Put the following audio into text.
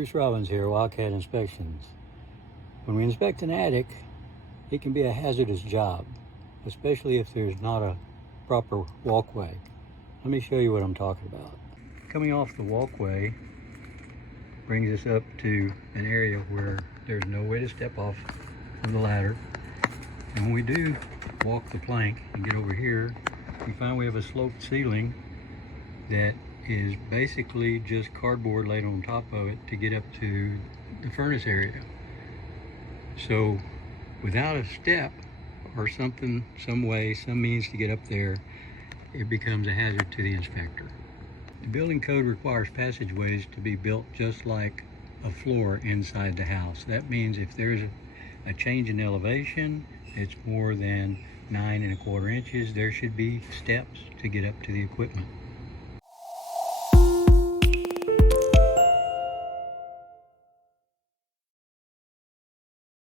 Bruce Robbins here, Wildcat Inspections. When we inspect an attic, it can be a hazardous job, especially if there's not a proper walkway. Let me show you what I'm talking about. Coming off the walkway brings us up to an area where there's no way to step off of the ladder. And when we do walk the plank and get over here, we find we have a sloped ceiling that is basically just cardboard laid on top of it to get up to the furnace area. So without a step or something, some way, some means to get up there, it becomes a hazard to the inspector. The building code requires passageways to be built just like a floor inside the house. That means if there's a change in elevation, it's more than 9 1/4 inches, there should be steps to get up to the equipment.